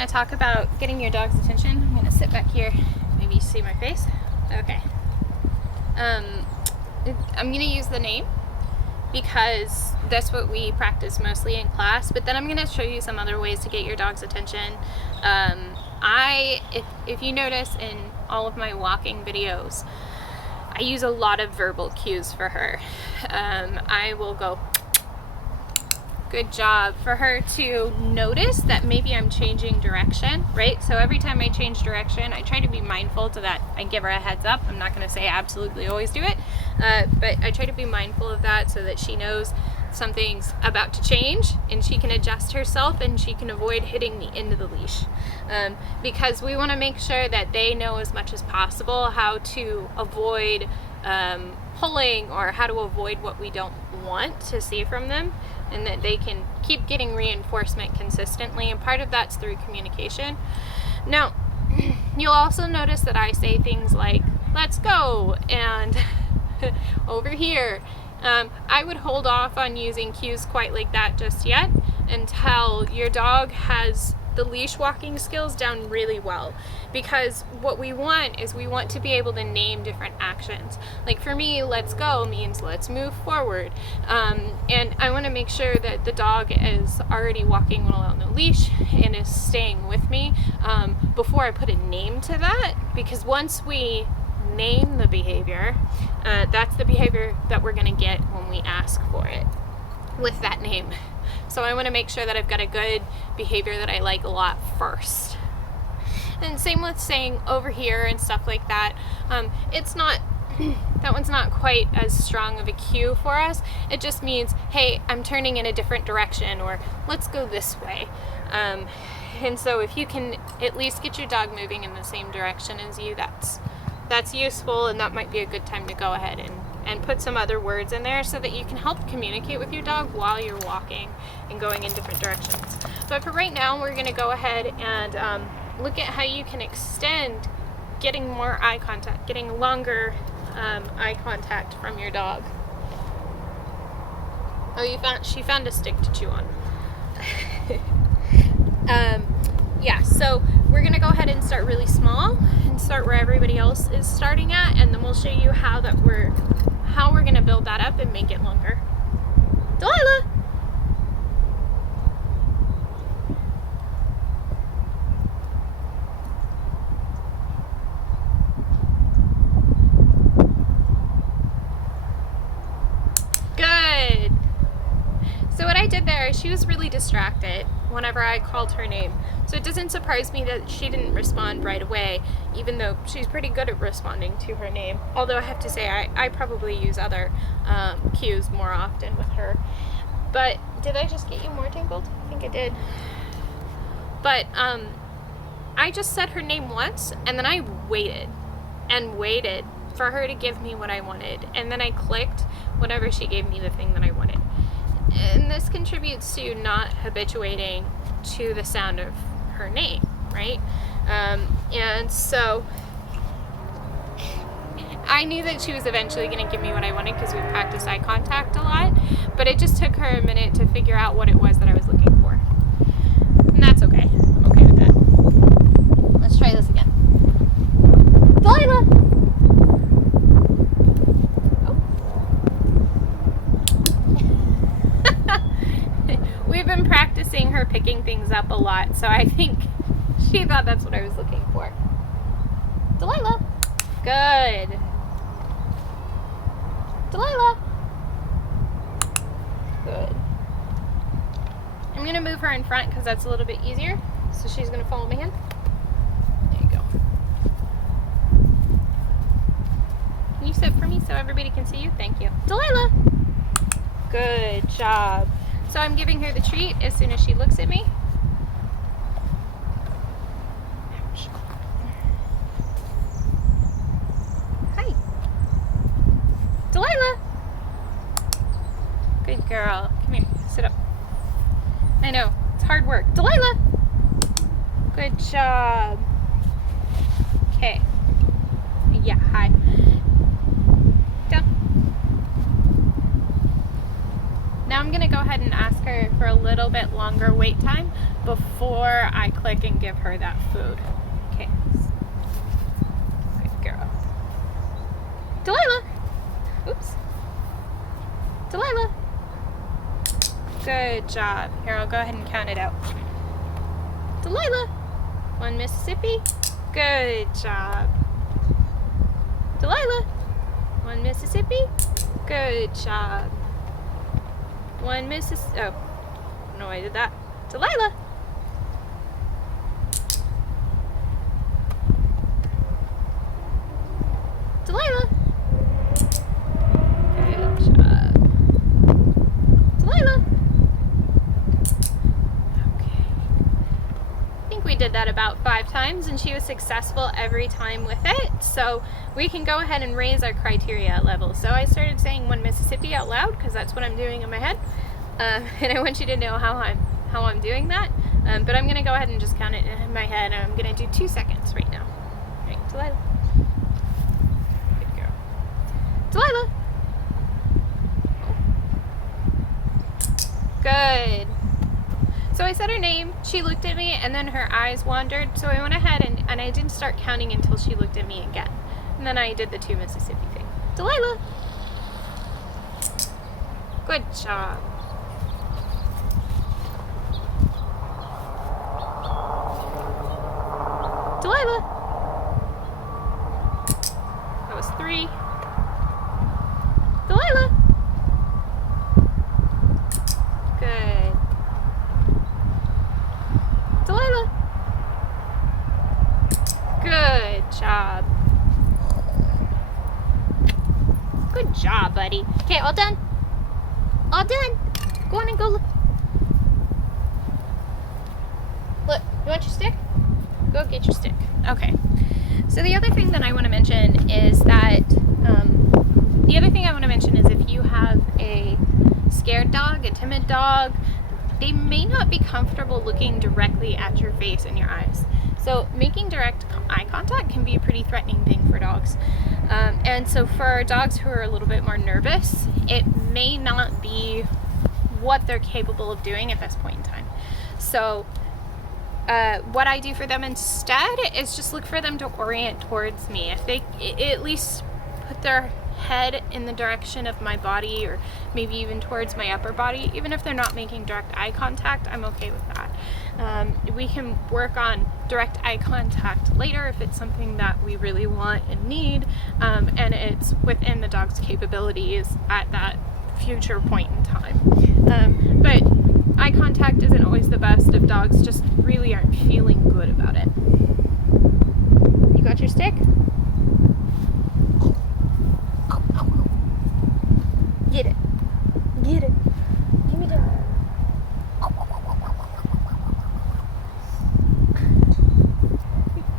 going to talk about getting your dog's attention. I'm going to sit back here. Maybe you see my face. Okay. I'm going to use the name because that's what we practice mostly in class, but then I'm going to show you some other ways to get your dog's attention. If you notice in all of my walking videos, I use a lot of verbal cues for her. I will go, good job, for her to notice that maybe I'm changing direction, right? So every time I change direction, I try to be mindful to that. I give her a heads up. I'm not going to say absolutely always do it, but I try to be mindful of that so that she knows something's about to change and she can adjust herself and she can avoid hitting the end of the leash. Because we want to make sure that they know as much as possible how to avoid pulling or how to avoid what we don't want to see from them, and that they can keep getting reinforcement consistently, and part of that's through communication. Now, you'll also notice that I say things like, let's go, and over here. I would hold off on using cues quite like that just yet until your dog has the leash walking skills down really well, because what we want is we want to be able to name different actions. Like for me, let's go means let's move forward, and I want to make sure that the dog is already walking well on the leash and is staying with me before I put a name to that, because once we name the behavior, that's the behavior that we're going to get when we ask for it with that name. So I want to make sure that I've got a good behavior that I like a lot first. And same with saying over here and stuff like that. It's not, that one's not quite as strong of a cue for us. It just means, hey, I'm turning in a different direction, or let's go this way. And so if you can at least get your dog moving in the same direction as you, that's useful, and that might be a good time to go ahead and put some other words in there so that you can help communicate with your dog while you're walking and going in different directions. But for right now, we're going to go ahead and look at how you can extend getting more eye contact, getting longer eye contact from your dog. Oh, she found a stick to chew on. Yeah, so we're going to go ahead and start really small and start where everybody else is starting at, and then we'll show you how we're going to build that up and make it longer. Delilah! Good! So what I did there, she was really distracted whenever I called her name. So it doesn't surprise me that she didn't respond right away, even though she's pretty good at responding to her name. Although I have to say, I probably use other cues more often with her. But did I just get you more tangled? I think I did. But I just said her name once, and then I waited and waited for her to give me what I wanted. And then I clicked whenever she gave me the thing that I wanted. And this contributes to not habituating to the sound of her name, right? And so I knew that she was eventually going to give me what I wanted because we practiced eye contact a lot, but it just took her a minute to figure out what it was that I was looking for. And that's okay. I'm okay with that. Let's try this again. Delilah! We've been practicing her picking things up a lot, so I think she thought that's what I was looking for. Delilah! Good. Delilah! Good. I'm going to move her in front because that's a little bit easier, so she's going to follow me in. There you go. Can you sit for me so everybody can see you? Thank you. Delilah! Good job. So I'm giving her the treat as soon as she looks at me. Hi. Delilah. Good girl. Come here. Sit up. I know. It's hard work. Delilah. Good job. Okay. Yeah, hi. Down. Now I'm gonna go ahead and ask her for a little bit longer wait time before I click and give her that food. Okay. Good girl. Delilah! Oops. Delilah! Good job. Here, I'll go ahead and count it out. Delilah! 1 Mississippi. Good job. Delilah! 1 Mississippi. Good job. 1 Mississippi. Oh, no, I did that. Delilah! Delilah! Good job. Delilah! Okay. I think we did that about 5 times and she was successful every time with it. So we can go ahead and raise our criteria level. So I started saying 1 Mississippi out loud because that's what I'm doing in my head. And I want you to know how I'm doing that. But I'm going to go ahead and just count it in my head. I'm going to do 2 seconds right now. All right, Delilah. Good girl. Delilah. Good. So I said her name, she looked at me, and then her eyes wandered. So I went ahead and I didn't start counting until she looked at me again. And then I did the 2 Mississippi thing. Delilah. Good job. Delilah. That was 3. Delilah. Good. Delilah. Good job. Good job, buddy. Okay, all done? All done. Go on and go look. Look, you want your stick? Go get your stick. Okay. So the other thing that I want to mention is that, if you have a scared dog, a timid dog, they may not be comfortable looking directly at your face and your eyes. So making direct eye contact can be a pretty threatening thing for dogs. And so for dogs who are a little bit more nervous, it may not be what they're capable of doing at this point in time. So what I do for them instead is just look for them to orient towards me. If they at least put their head in the direction of my body, or maybe even towards my upper body, even if they're not making direct eye contact, I'm okay with that. We can work on direct eye contact later if it's something that we really want and need, and it's within the dog's capabilities at that future point in time. But eye contact isn't always the best if dogs just really aren't feeling good about it. You got your stick? Get it. Get it.